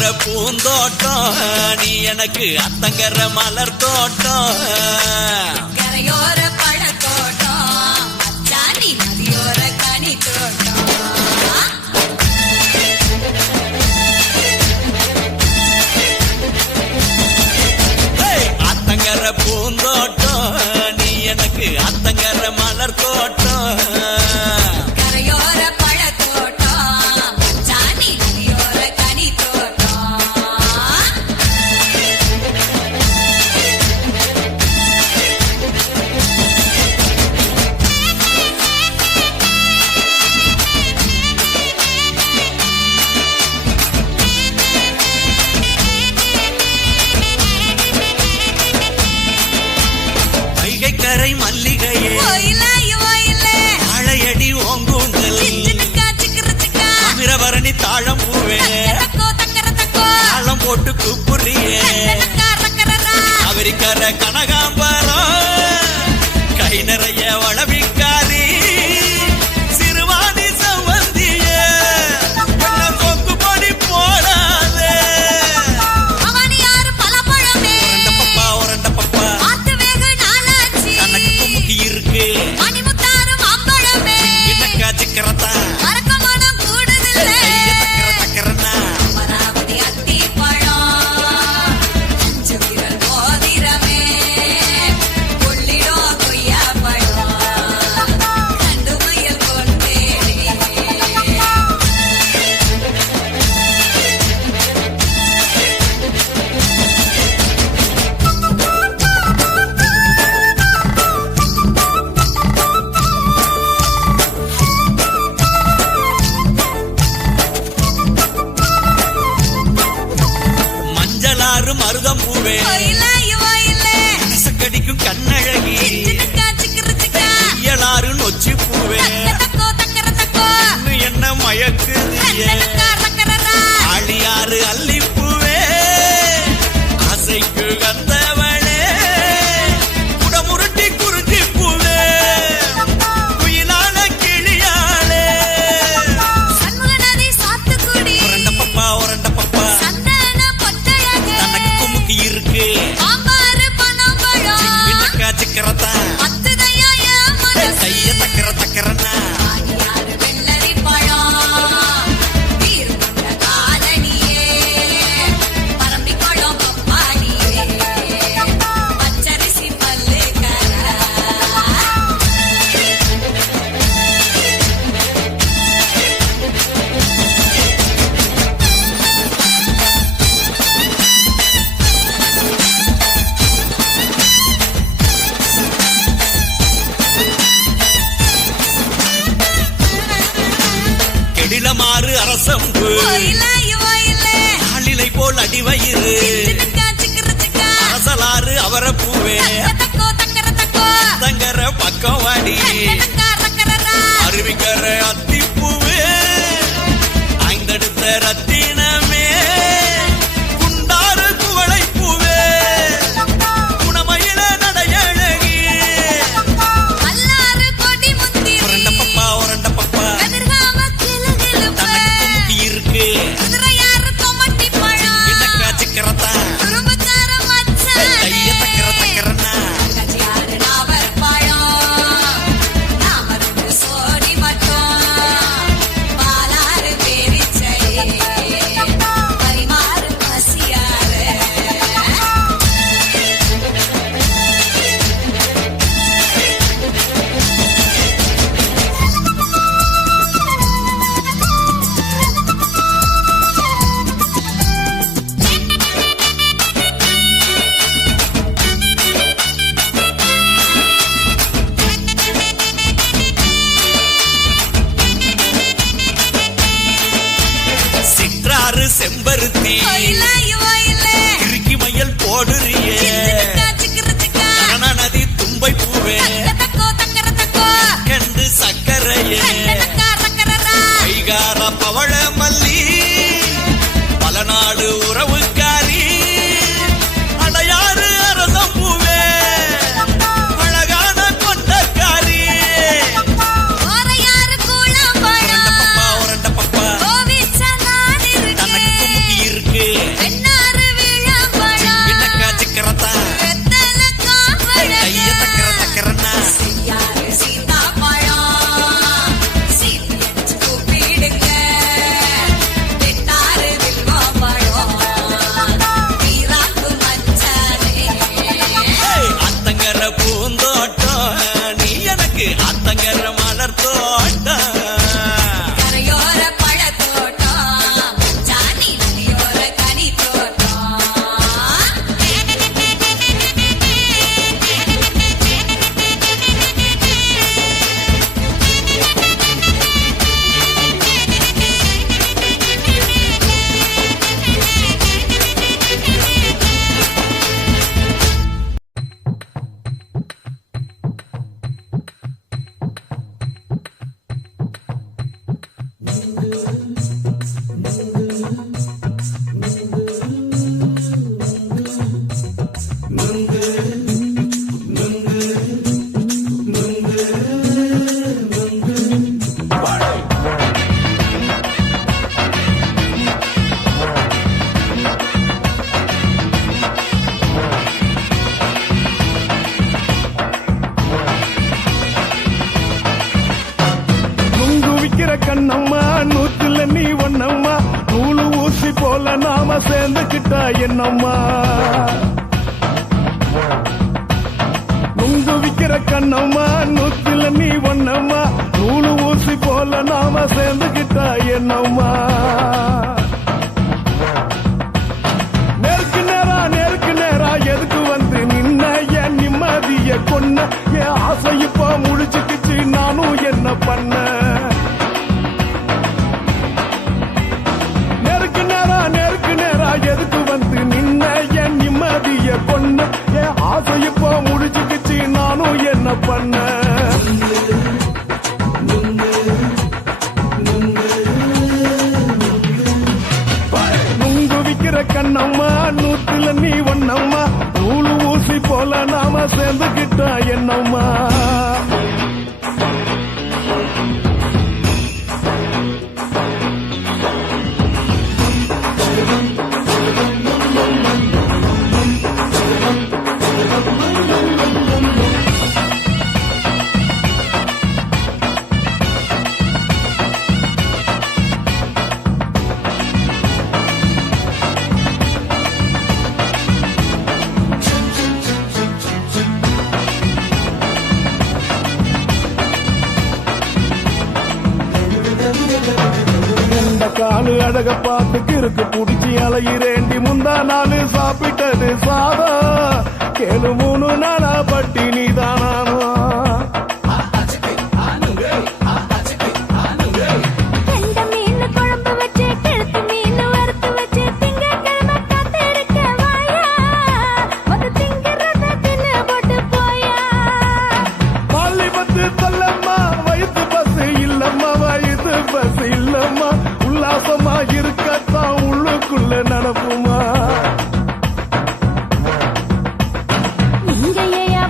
அத்தங்கர பூந்தோட்டம் நீ எனக்கு அத்தங்கர மலர் தோட்டம் கரையோர பழத்தோட்டம் அச்சாணி நதியோர கனி தோட்டம் அத்தங்கர பூந்தோட்டம் நீ எனக்கு அத்தங்கர மலர் தோட்டம் கரையோர பழத்தோட்டம் அச்சாணி நதியோர கனி தோட்டம் கரை மல்லிகையே ஆளையடி ஓங்கூந்தல் அமிரபரணி தாழம் பூவே தாளம் போட்டு கூப்புறியே அவரிக்கர கனகாம்பரம் கை நிறைய வளவிக்காரி சிறுவாணி சம்பந்தியே கொக்கு பொடி போடாதே மருதம் பூவே கடிக்கும் கண்ணழகி இயலாறு நொச்சி பூவே என்ன மயக்குதியே ஆழியாறு அல்லிப்பூவே ஆசைக்கு வந்தவளே குடமுருட்டி குறிஞ்சி பூவே குயிலான கிளியாளே உரண்ட பப்பா இருக்கு சிக்கரத்தா கைய தக்கர தக்கரன்னா வெள்ளரி பழம் காலனியே பரம்பி குளம் பாடியே பச்சரிசி பல்லு மாறு அரசம்பு ஆளிலை போல் அடிவயிறு அரசலாறு அவரப்பூவே தங்கர பக்கம் வாடி அருவிக்கர அத்திப்பூவே ஐந்தடுத்த ரத்தினமே குண்டாறு குவளை பூவே குணமயில நடையழகி உரண்ட பப்பா செம்பருத்தி இறுக்கி மயல் போடுறியே நதி தும்பை பூவே கண்டு சக்கரையே கைகார பவள மல்லி பல நாடு உறவுக்காரி அடையாறு அரசம் பூவே அழகான கொண்டக்காரி உரண்ட பப்பா தனக்கு இருக்கு பயங்கர மலர் தோட்டம் கரையோர பழத்தோட்டம் சாணி நதியோர கனி தோட்டம் கண்ணம்மா நூத்துல நீ ஒன்னம்மா நூலு ஊசி போல நாம சேர்ந்துக்கிட்டா என்னம்மா நுங்கு விக்கிற கண்ணம்மா நூத்துல நீ ஒன்னம்மா நூலு ஊசி போல நாம சேர்ந்துக்கிட்டா என்னம்மா நேருக்கு நேரா எதுக்கு வந்து நின்ன என் நிம்மதிய கொன்ன என் ஆசை இப்ப முடிச்சுக்கிச்சு நானும் என்ன பண்ண எதுக்கு வந்து நின்ன என் நிம்மதிய பொண்ணு என் ஆசை இப்போ முடிச்சுக்கிச்சு நானும் என்ன பண்ண நுங்கு விக்கிற கண்ணம்மா நூத்துல நீ ஒன்னம்மா நூலு ஊசி போல நாம சேர்ந்துக்கிட்டா என்னம்மா காலு அழக பார்த்து கிறுக்கு புடிச்சி அலையிறேண்டி முந்தா நாலு சாப்பிட்டது சாதா கேளு 3 நாளா பட்டினி தானானோ வயிற்று பசு இல்லம்மா வயிற்று பசு இல்லம்மா உல்லாசமா இருக்கத்தான் உள்ளுக்குள்ள நடப்புமா நீங்க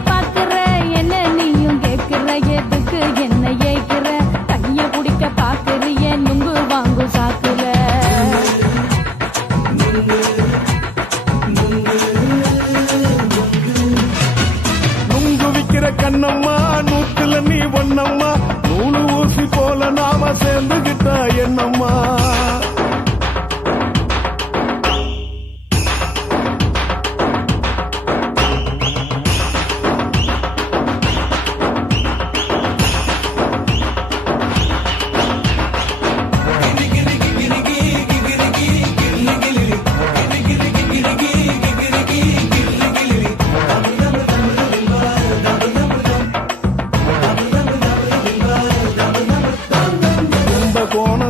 பாக்குற என்ன நீயும் கேட்கிற எதுக்கு என்ன ஏய்க்கிற தண்ணிய குடிக்க பாக்குறிய நுங்கு வாங்கு சாக்குல நுங்கு விக்கிற கண்ணம்மா நூத்துல நீ ஒன்னம்மா நூலு ஊசி போல நாம சேர்ந்துகிட்டா என்னம்மா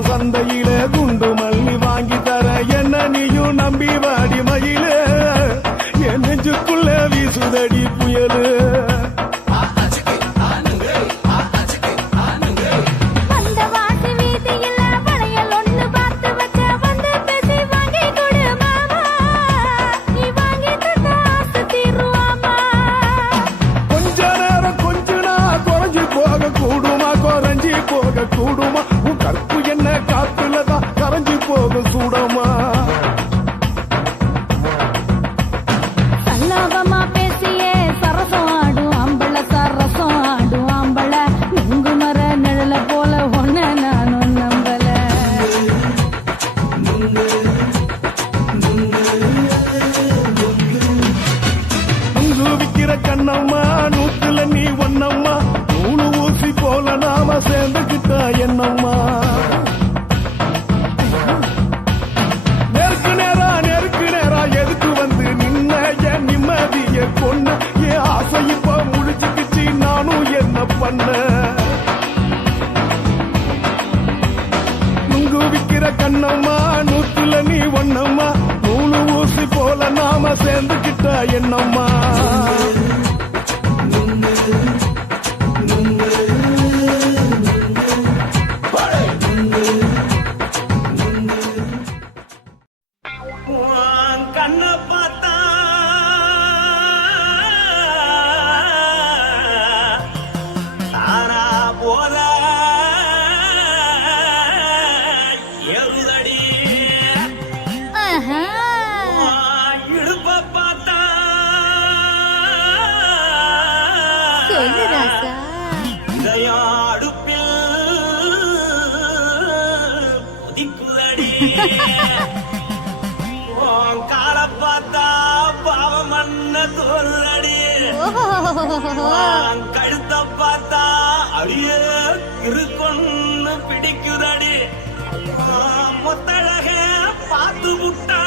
சந்தையில குண்டு மல்லி வாங்கி தர என்ன நீயும் நம்பி வாடி மயில என் நெஞ்சுக்குள்ள வீசுதடி புயலு கொஞ்ச நேரம் கொஞ்ச நாள் குறைஞ்சு போக கூடுமா குறைஞ்சி போக கூடுமா உன் கற்பு என்ன காத்துலதான் கரைஞ்சு போக சூடமா சல்லாபமா பேசியே சரசம் ஆடும் ஆம்பள சரசம் ஆடும் ஆம்பள நுங்கு மர நிழல போல ஒன்ன நானும் நம்பல நுங்கு விக்கிற கண்ணம்மா நூத்துல நீ ஒன்னம்மா நூலு ஊசி போல சேர்ந்துகிட்டா என்னம்மா நெருக்கு நேரா எதுக்கு வந்து நின்ன என் நிம்மதிய கொன்ன என் ஆசை இப்ப முடிச்சுக்கிச்சு நானும் என்ன பண்ண நுங்கு விக்கிற கண்ணம்மா நூத்துல நீ ஒண்ணம்மா நூலு ஊசி போல நாம சேர்ந்துகிட்டா என்னம்மா உன் கண்ணை பார்த்தா தானா போத எருதடி ஆஹா. உன் இடுப்பை பார்த்தா சொல்லு ராசா. இதயம் அடுப்பில் கொதிக்குதடி உன் காலை பார்த்தா பாவம் மண்ண தோல்றடி உன் கழுத்தை பார்த்தா அடியே இருக்குன்னு பிடிக்குதடி உன் முத்தழக பார்த்து விட்டா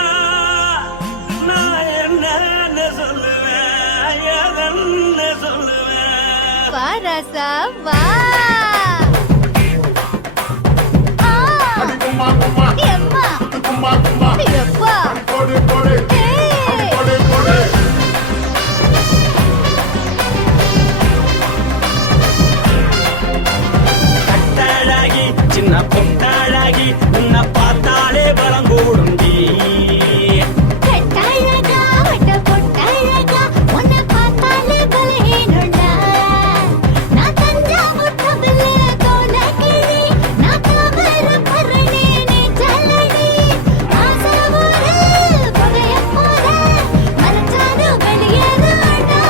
நான் என்னன்னு சொல்லுவேன் எதன்னு சொல்லுவேன் வா ராசா வா. ஆ. எம்மா. எப்பா. ஏய். கட்டழகி சின்ன பொட்டழகி உன்னை பார்த்தாலே பலம் கூடுண்டி கட்டழகா, வட்ட பொட்டழகா, உன்னை பார்த்தாலே பலஹீனம்டா. நான் தஞ்சாவூர் தபிலு கோலக்கிளி, நான் காவரு பரணி நீ ஜல்லடி. ஆசையூரு புகையப் போல, மறைச்சாலும் வெளியேறாடா.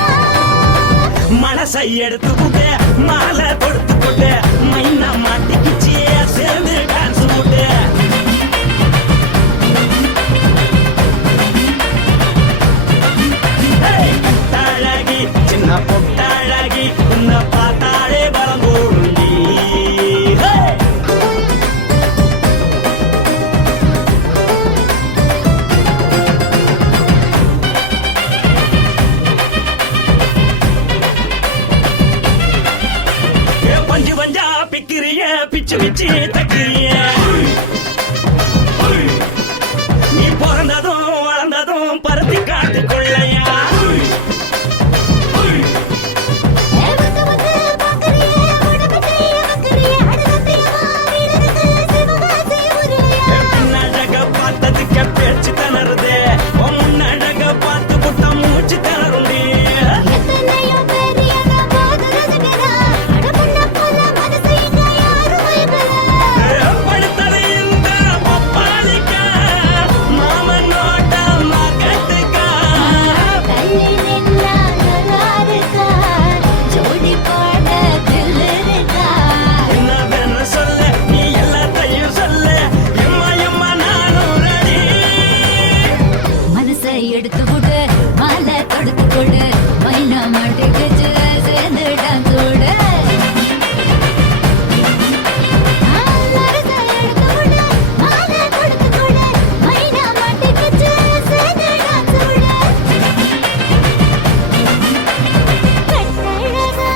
மனசை எடுத்துக்கிட்டு மாலை கொடுத்துக்கிட்டு மைனா மாட்டிக்கிச்சு சேர்ந்து டான்ஸ் போட்டு கட்டழகி சின்ன பொட்டழகி உன்னை பார்த்தாலே பலம் கூடுண்டி பஞ்சு பஞ்சா பிக்கிறிய பிச்சு பிச்சு தக்கிறிய நீ பிறந்ததும் வளர்ந்ததும் பருத்தி காட்டு கொள்ளையா வந்து வந்து பார்க்கறியே, உடம்பத்தையே வைக்கறியே, அடுத்தத்தையமா வீரருக்கு சிவகாசி உருளையா. பின்னழக பார்த்ததுக்கு பேச்சு திணறுது உன் முன்னழக பார்த்து புட்ட மூச்சு திணறுண்டி எத்தனையோ பேர் என்ன போது ரசிக்கிறா, அடமுன்ன போல மனசை இங்க யாரும் வைக்கல. படுத்தது இந்த பப்பாளிக்கா மாமன் நோட்ட மார்க்கெட்டுக்கா தள்ளி நின்னா நல்லாருக்கா, ஜோடி பாட தில்லிருக்கா. என்னவென்னு சொல்லு நீ எல்லாத்தையும் சொல்லு எம்மா எம்மா நானும் ரெடி மனசை எடுத்து கொடு, மாலை தொடுத்து கொடு, மைனா மாட்டுக்குச்சு சேர்ந்து டான்ஸ் போடு. மனசை எடுத்து கொடு, மாலை தொடுத்து கொடு, மைனா மாட்டுக்குச்சு சேர்ந்து டான்ஸ் போடு. கட்டழகா.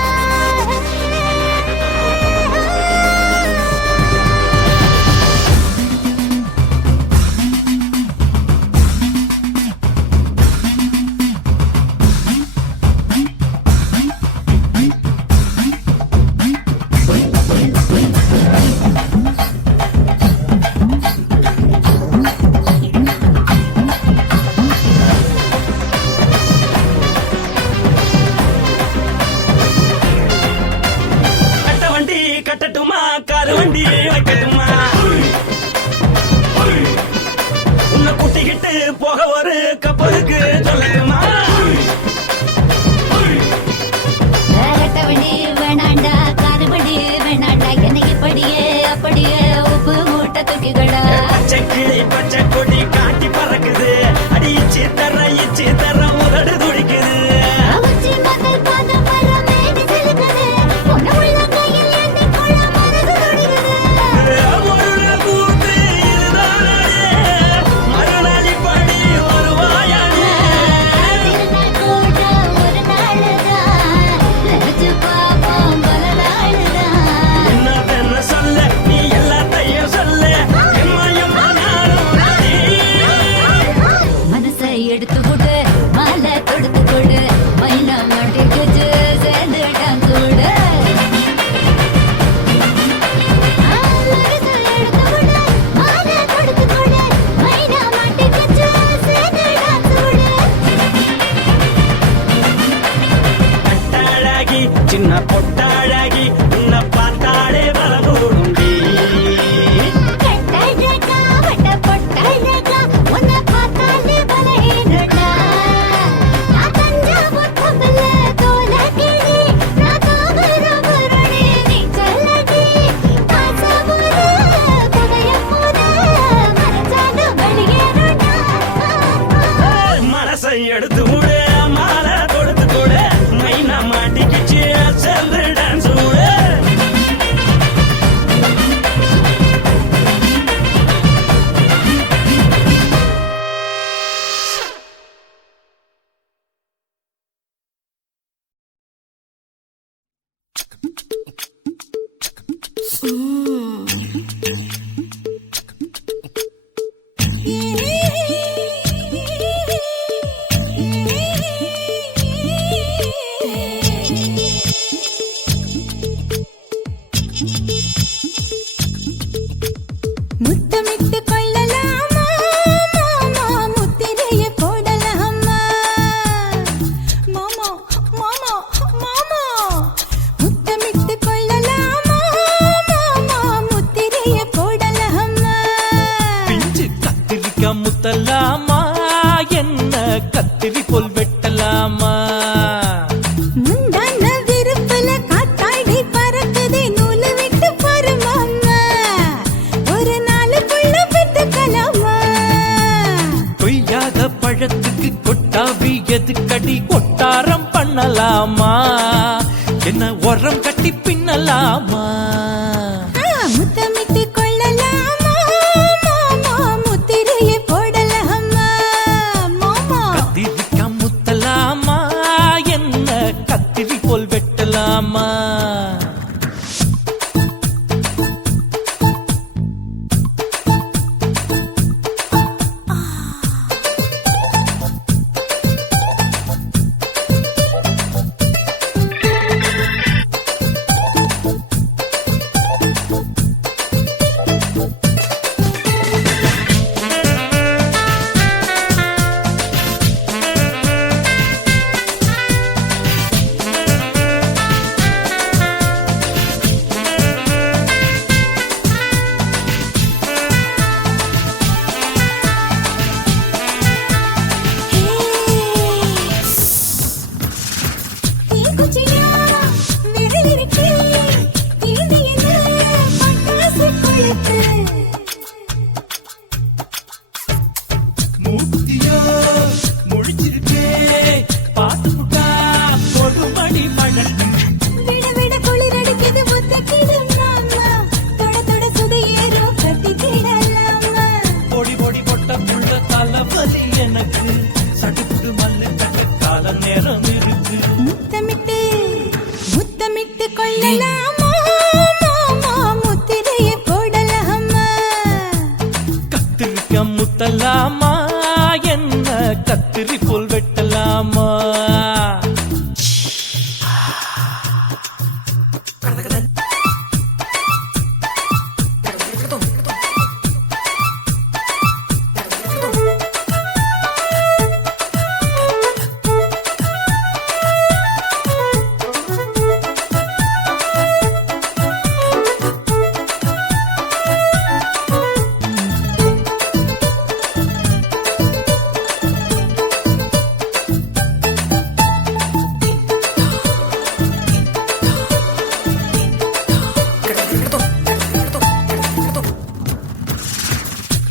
கட்ட வண்டி கட்டட்டுமா காரு வண்டி வைக்கட்டுமா உன்னை கூட்டிக்கிட்டு போக ஒரு கப்பலுக்கு சொல்லட்டுமா வேட்டவண்டி வேணாண்டா, காருவண்டி வேணாண்டா, என்னைக்கு படியே அப்படியே உப்பு மூட்டை தூக்கிக்கடா. பச்சை கிளி பச்சை கொடி காட்டி பறக்குது அடிச்சு தர உதடு துடிக்குது உச்சி முதல் பாதம் வர மேனி சிலுக்குது, உன்னை உள்ள கையில் ஏந்தி கொள்ள அடி கொட்டாரம் பண்ணலாமா என்ன உரம் கட்டி பின்னலாமா முத்தமிட்டு கொள்ளலாமா மாமா முத்திரையை போடலாமா மாமா கத்திரிக்கா முத்தலாமா என்ன கத்திரி போல் வெட்டலாமா மூக்குத்தியோ முடிச்சிருக்கே பாத்து புட்டா ஒரு மணி மழை விட விட குளிர் அடிக்குது முத்தக்கிடும் மாமா தொட தொட சுதையேறோ கட்டிக்கிடலாமா பொடி பொடி பொட்ட புள்ள தலைவலி எனக்கு சடுக்கு மல்லு கட்ட கால நேரம் இருக்கு முத்தமிட்டு முத்தமிட்டு கொள்ளலாமா மாமா முத்திரையை போடலாமா கத்திரிக்க முத்தலாமா என்ன கத்திரி போல் வெட்டலாமா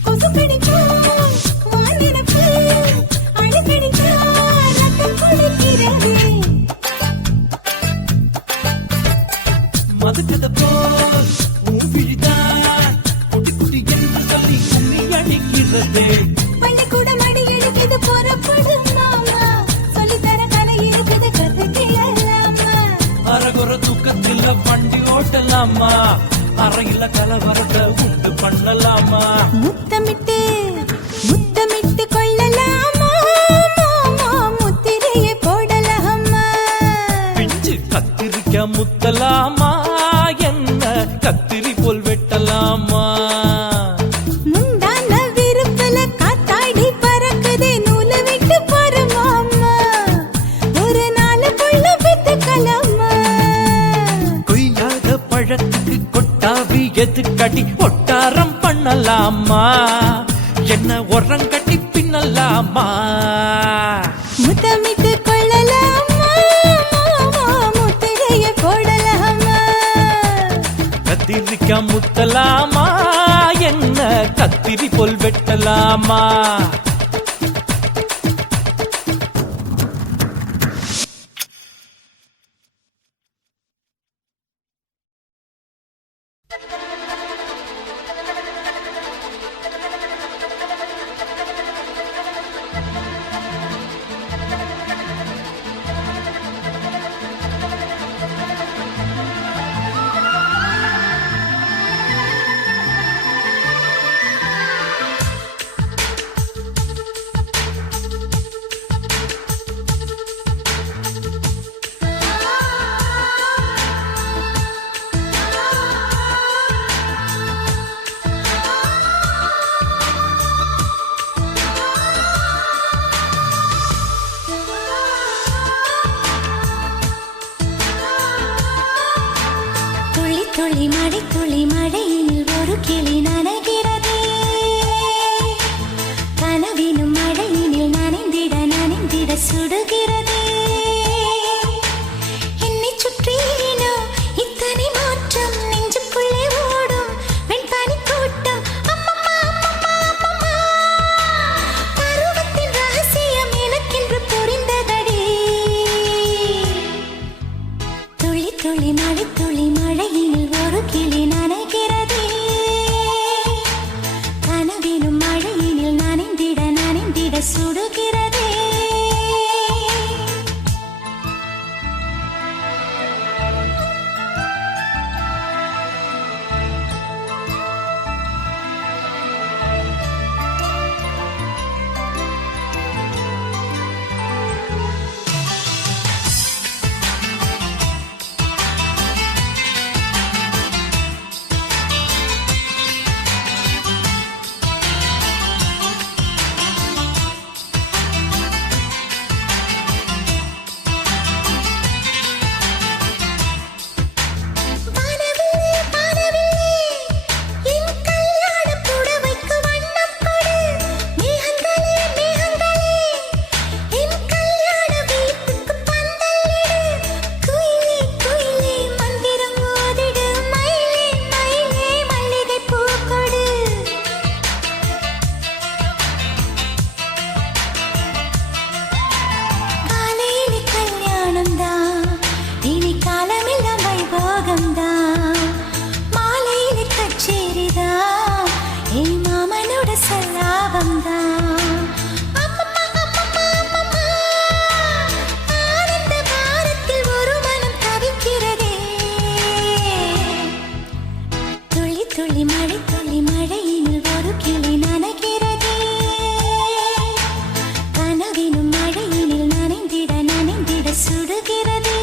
கொசு கடிச்சா வானிடப்பு அழுக்கடிச்சா ரத்தம் குளிக்கிறதே மதுக்கத போல் ஊவிழிதான் குட்டி குட்டி என்று சொல்லி கும்மி அடிக்கிறதே பள்ளிக்கூடம் அடி எடுக்குது புறப்படும் மாமா சொல்லித்தர கலை இருக்குது கத்துக்கிடலாமா அரகுற தூக்கத்தில் வண்டி ஓட்டலாமா அறையில கலவரத்தை உண்டு பண்ணலாமா முத்தமிட்டு முத்தமிட்டு கொள்ளலாமா மாமா முத்திரையை போடலாமா பிஞ்சு கத்திரிக்க முத்தலாமா என்ன கத்திரி போல் வெட்டலாமா முந்தான விருப்பல காத்தாடி பறக்குதே நூலை விட்டு போற மாமா ஒரு நாளுக்குள்ள வித்துக்கலாமா கொய்யாத பழத்துக்கு கொட்டாவி எதுக்கடி ஒட்டாரம் பண்ணலாமா என்ன உரம் கட்டி பின்னலாமா முத்தமிட்டு கொள்ளலாமா மாமா முத்திரையை போடலாமா கத்திரிக்க முத்தலாமா என்ன கத்திரி போல் வெட்டலாமா துளி மழை துளி மழையில் ஒரு கிளி நனைகிறதே கனவினும் மழையினில் நனைந்திட சுடுகிறதே என்னை சுற்றினோ இத்தனை மாற்றம் நெஞ்சுக்குள்ளே ஓடும் வெண்பனி கூட்டம் அம்மம்மா அம்மம்மா அம்மம்மா பருவத்தின் ரகசியம் எனக்கென்று புரிந்ததடி துளி மழையினில் ஒரு கிளி நனைகிறதே கனவிலும் மழையினில் நனைந்திட நனைந்திட சுடுகிறதே துளி மழையினில் ஒரு கிளி நனைகிறதே கனவிலும் மழையினில் நனைந்திட நனைந்திட சுடுகிறதே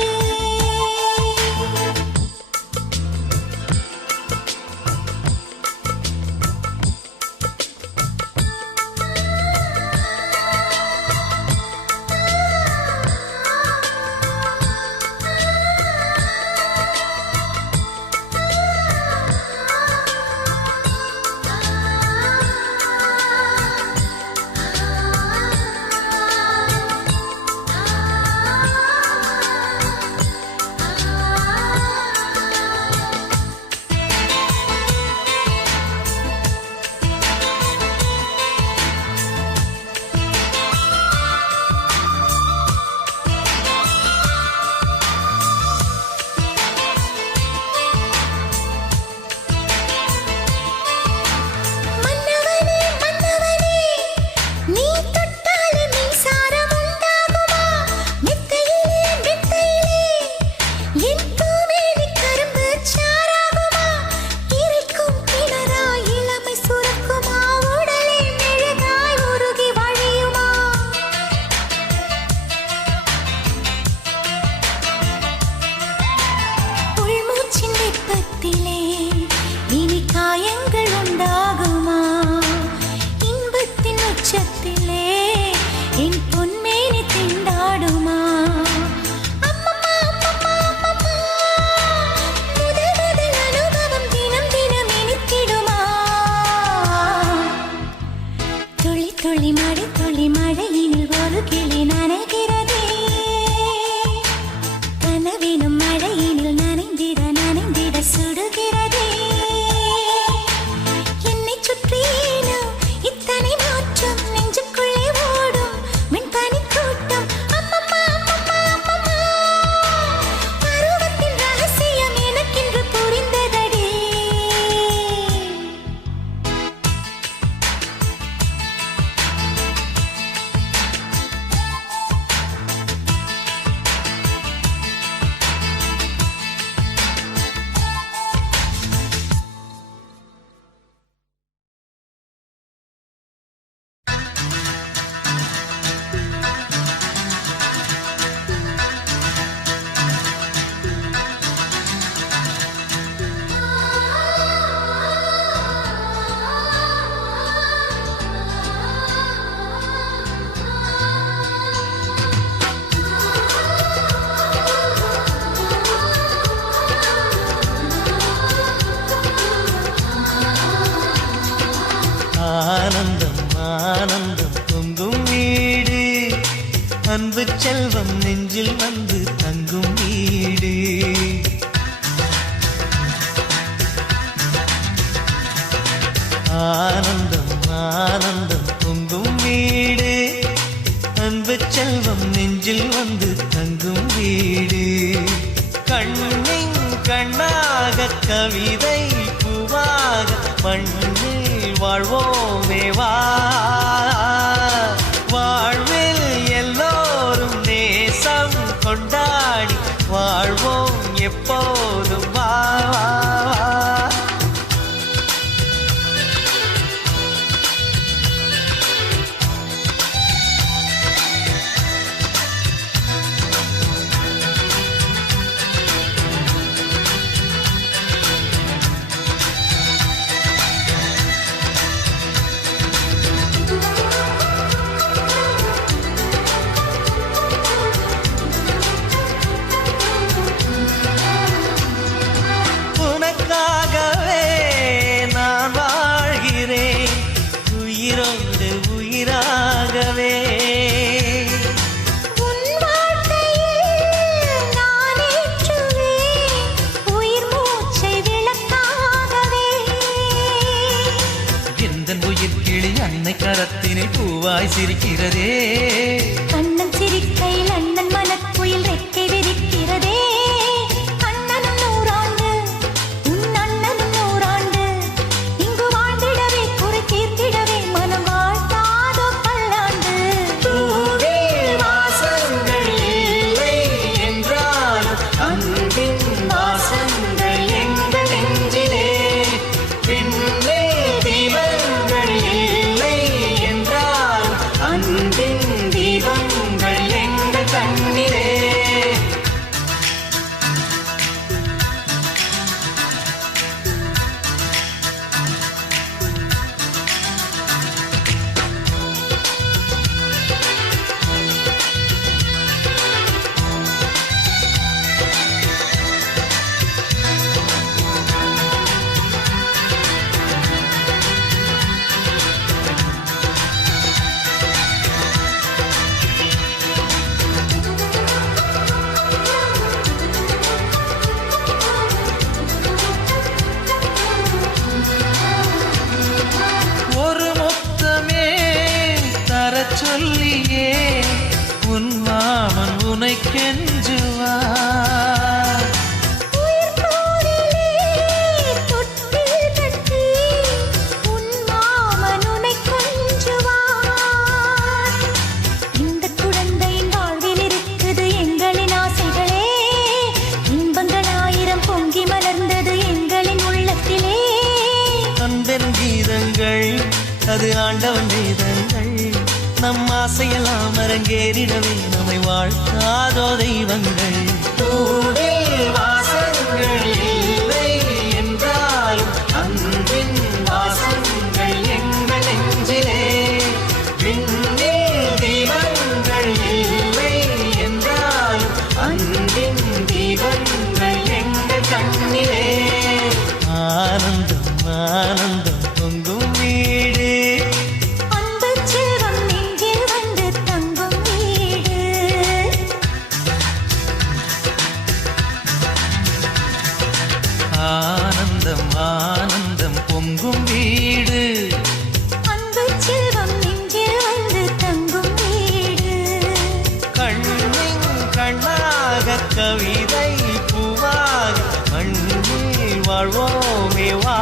மண்ணாக கவிதை பூவாக மண்ணில் வாழ்வோமே வா வாழ்வில் எல்லோரும் நேசம் கொண்டாடி வாழ்வோம் எப்போதும் வா உனக்காகவே நான் வாழ்கிறேன் உயிரோடு உயிராகவே உன் வார்த்தையில் நான் ஏற்றுவேன் உயிர் மூச்சை விளக்காகவே எந்தன் உயிர் கிளி அன்னை கரத்தினில் பூவாய் சிரிக்கிறதே கண்ணன் சிரிக்கையில் அண்ணன் மனக்குயில் ரெக்கை விரிக்கிறதே அண்ணனும் நூறாண்டு உன் அண்ணனும் நூறாண்டு இங்கு வாழ்ந்திடவே குறை தீர்த்திடவே மனம் வாழ்த்தாதோ பல்லாண்டு பூவில் வாசங்கள் இல்லை என்றாலும் அன்பின் வாசங்கள் எங்கள் நெஞ்சிலே பின்னே தீபங்கள் இல்லை என்றாலும் அன்பின் தீபங்கள் எங்கள் கண்ணிலே ஒரு முத்தமே தரச் சொல்லியே உன் மாமன் உனை கெஞ்சுவார் உயிர் போரிலே தொட்டில் கட்டி உன் மாமன் உன்னை கொஞ்சுவார் இந்த குழந்தையின் வாழ்வில் இருக்குது எங்களின் ஆசைகளே இன்பங்கள் ஆயிரம் பொங்கி மலர்ந்தது எங்களின் உள்ளத்திலே அன்பென் கீதங்கள் அது ஆண்டவன் வேதங்கள் நம் ஆசையெல்லாம் அரங்கேறிடவே நம்மை வாழ்த்தாதோ தெய்வங்கள் பூவில் வாசங்கள் இல்லை என்றாலும் அன்பின் வாசங்கள் எங்கள் நெஞ்சிலே விண்ணில் தீபங்கள் இல்லை என்றாலும் அன்பின் தீபங்கள் எங்கள் கண்ணிலே ஆனந்தம் ஆனந்தம் பொங்கும் வீடு அன்பு செல்வம் நெஞ்சில் வந்து தங்கும் வீடு ஆனந்தம் ஆனந்தம் பொங்கும் வீடு அன்பு செல்வம் நெஞ்சில் வந்து தங்கும் வீடு கண்ணின் கண்ணாக கவிதை பூவாக மண்ணில் வாழ்வோமே வா